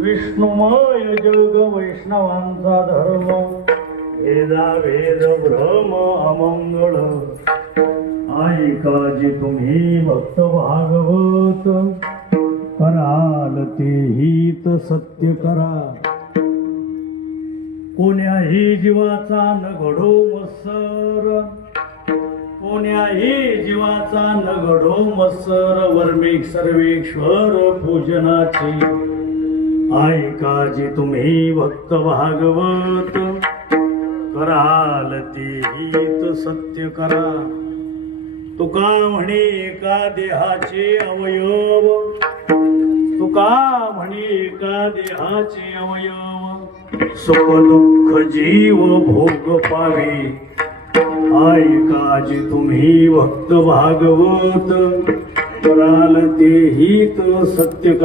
विष्णुमय जग वैष्णवांचा धर्म, वेदा वेद भ्रम अमंगळ, ऐकाजी तुम्ही भक्त भागवत, कराल ते हित सत्य करा. कोण्याही जीवाचा न घडो मत्सर, कोण्याही जीवाचा न घडो मत्सर, वर्मिक सर्वेश्वर पूजनाची, ऐकाजी तुम्ही भक्त भागवत, कराल ते हित सत्य करा. तुका म्हणे एका देहाचे अवयव, तुका म्हणे एका देहाचे अवयव, सुख दुःख जीव भोग पावे, ऐकाजी तुम्ही भक्त भागवत, कराल ते हित सत्य करा.